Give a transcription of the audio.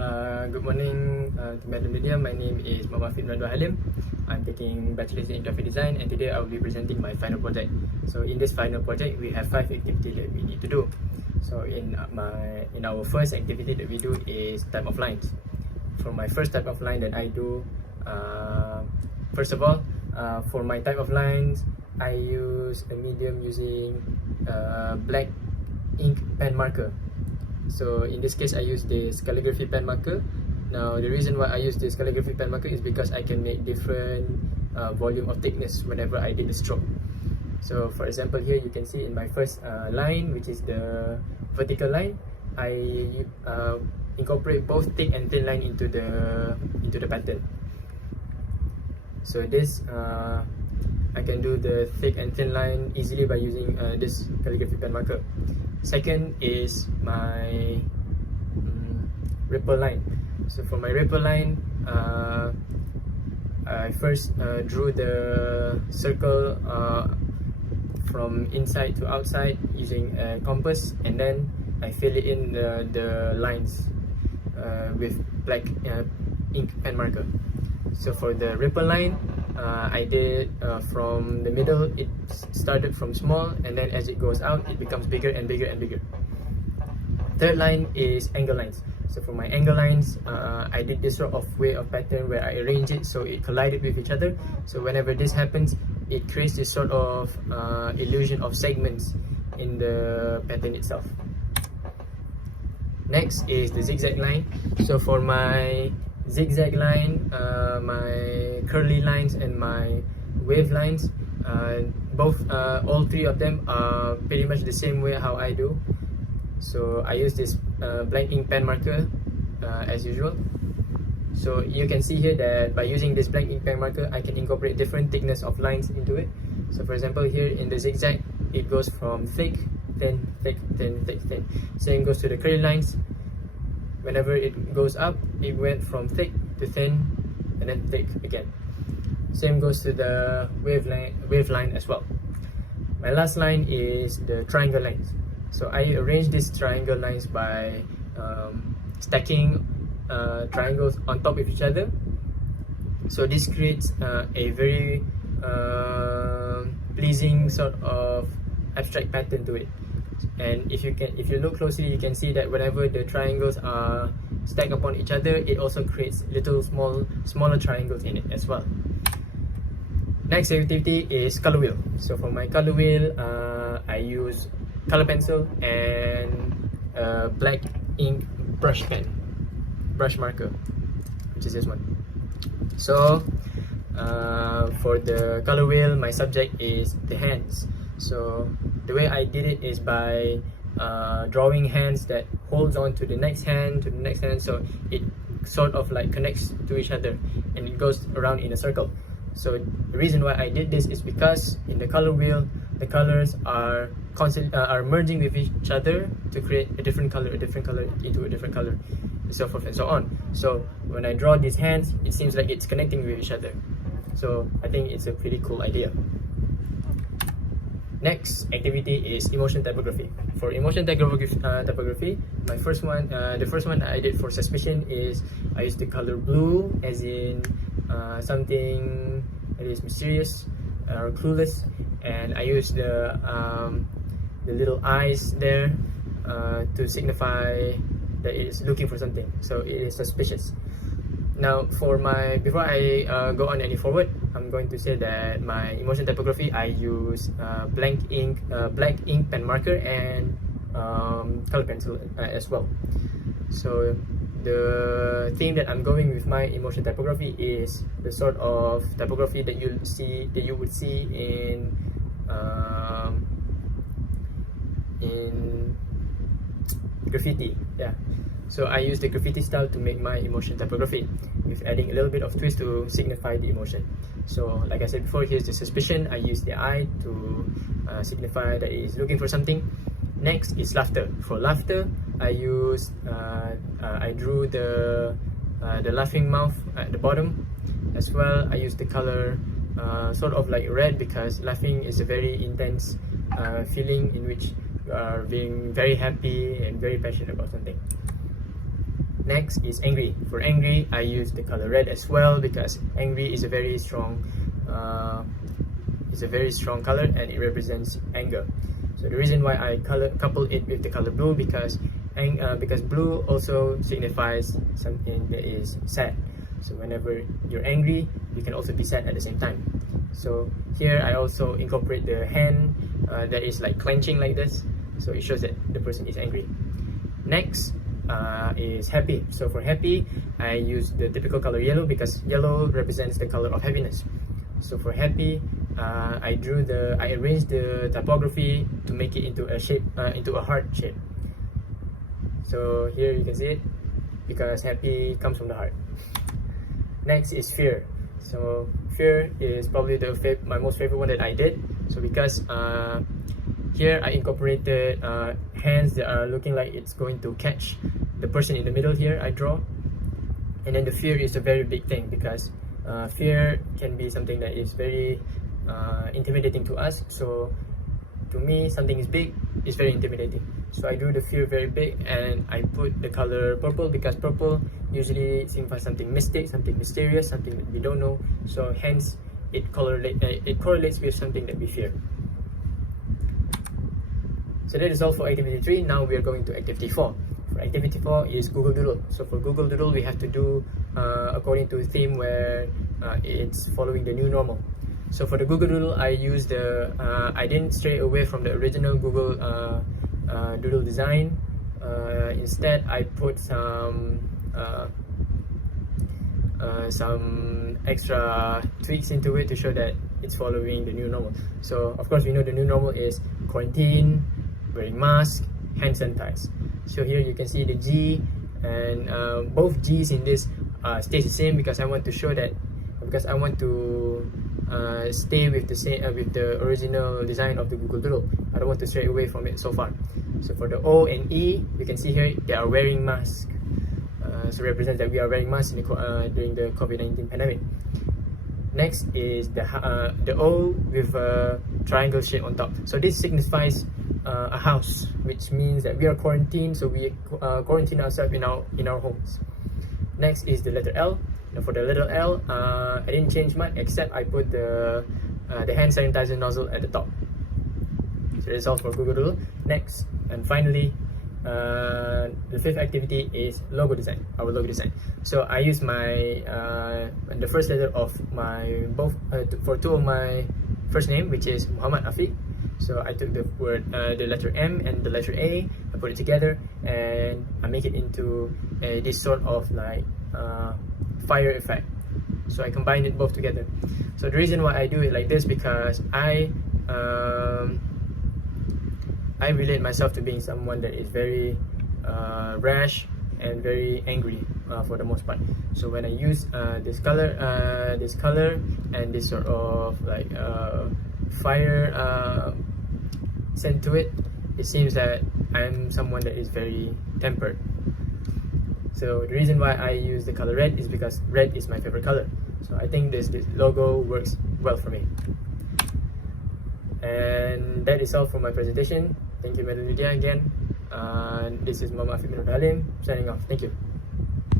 Good morning to Madam Lydia. My name is Muhammad Fitran Halim. I'm taking Bachelor's in Graphic Design, and today I will be presenting my final project. So in this final project, we have 5 activities that we need to do. So in our first activity that we do is type of lines. For my first type of line that I do, first of all, for my type of lines, I use a medium using black ink pen marker. So in this case, I use this calligraphy pen marker. Now the reason why I use this calligraphy pen marker is because I can make different volume of thickness whenever I did the stroke. So for example, here you can see in my first line, which is the vertical line, I incorporate both thick and thin line into the pattern. So this I can do the thick and thin line easily by using this calligraphy pen marker. Second is my ripple line. So for my ripple line, I first drew the circle from inside to outside using a compass, and then I fill it in the lines with black ink pen marker. So for the ripple line, I did from the middle. It started from small, and then as it goes out, it becomes bigger and bigger and bigger. Third line is angle lines. So for my angle lines, I did this sort of way of pattern where I arrange it so it collided with each other. So whenever this happens, it creates this sort of illusion of segments in the pattern itself. Next is the zigzag line. So for my zigzag line, my curly lines and my wave lines, all three of them are pretty much the same way how I do. So I use this black ink pen marker as usual. So you can see here that by using this black ink pen marker, I can incorporate different thickness of lines into it. So for example, here in the zigzag, it goes from thick, thin, thick, thin, thick, thin. Same goes to the curly lines. Whenever it goes up, it went from thick to thin and then thick again. Same goes to the wave line as well. My last line is the triangle lines. So I arrange these triangle lines by stacking triangles on top of each other. So this creates a very pleasing sort of abstract pattern to it. And if you look closely, you can see that whenever the triangles are stacked upon each other, it also creates little smaller triangles in it as well. Next activity is color wheel. So for my color wheel, I use color pencil and black ink brush marker, which is this one. So for the color wheel, my subject is the hands. So the way I did it is by drawing hands that holds on to the next hand, so it sort of like connects to each other and it goes around in a circle. So the reason why I did this is because in the color wheel, the colors are merging with each other to create a different color into a different color, and so forth and so on. So when I draw these hands, it seems like it's connecting with each other. So I think it's a pretty cool idea. Next activity is emotion typography. For emotion typography, my first one, the first one I did for suspicion is I used the color blue, as in something that is mysterious or clueless, and I used the little eyes there to signify that it is looking for something. So it is suspicious. Now, before I go on any forward, I'm going to say that my emotion typography, I use black ink pen marker and color pencil as well. So the thing that I'm going with my emotion typography is the sort of typography that you would see in graffiti. Yeah. So I use the graffiti style to make my emotion typography, with adding a little bit of twist to signify the emotion. So like I said before, here's the suspicion. I use the eye to signify that it is looking for something. Next is laughter. For laughter, I drew the laughing mouth at the bottom. As well, I use the color sort of like red, because laughing is a very intense feeling in which you are being very happy and very passionate about something. Next is angry. For angry, I use the color red as well because angry is a very strong color and it represents anger. So the reason why I couple it with the color blue because blue also signifies something that is sad. So whenever you're angry, you can also be sad at the same time. So here I also incorporate the hand that is like clenching like this, so it shows that the person is angry. Next is happy. So for happy, I use the typical color yellow because yellow represents the color of happiness. So for happy, I arranged the typography to make it into a shape, into a heart shape. So here you can see it because happy comes from the heart. Next is fear. So fear is probably my most favorite one that I did. So because here I incorporated hands that are looking like it's going to catch the person in the middle here I draw. And then the fear is a very big thing because fear can be something that is very intimidating to us. So to me, something is big is very intimidating. So I do the fear very big and I put the color purple because purple usually signifies something mystic, something mysterious, something that we don't know. So hence it correlates with something that we fear. So that is all for activity 3. Now we are going to activity 4. For activity 4 is Google Doodle. So for Google Doodle, we have to do according to a theme where it's following the new normal. So for the Google Doodle, I used I didn't stray away from the original Google Doodle design. Instead, I put some extra tweaks into it to show that it's following the new normal. So of course, we know the new normal is quarantine, wearing mask, hand sanitize. So here you can see the G and both G's in this stays the same because I want to show that I want to stay with the same with the original design of the Google Doodle. I don't want to stray away from it so far. So for the O and E, you can see here they are wearing masks. So represents that we are wearing masks during the COVID-19 pandemic. Next is the O with a triangle shape on top. So this signifies a house, which means that we are quarantined. So we quarantine ourselves in our homes. Next is the letter L. Now for the little L, I didn't change much except I put the hand sanitizer nozzle at the top. So that's all for Google Doodle. Next and finally, the 5th activity is logo design. Our logo design. So I use the first letter of for 2 of my first name, which is Muhammad Afiq. So I took the letter M and the letter A, I put it together, and I make it into this sort of like fire effect. So I combine it both together. So the reason why I do it like this because I relate myself to being someone that is very rash and very angry for the most part. So when I use this color and this sort of like fire scent to it, it seems that I'm someone that is very tempered. So the reason why I use the color red is because red is my favorite color. So I think this logo works well for me. And that is all for my presentation. Thank you, Madam Lydia, again. This is Muhammad Afiq bin Halim signing off. Thank you.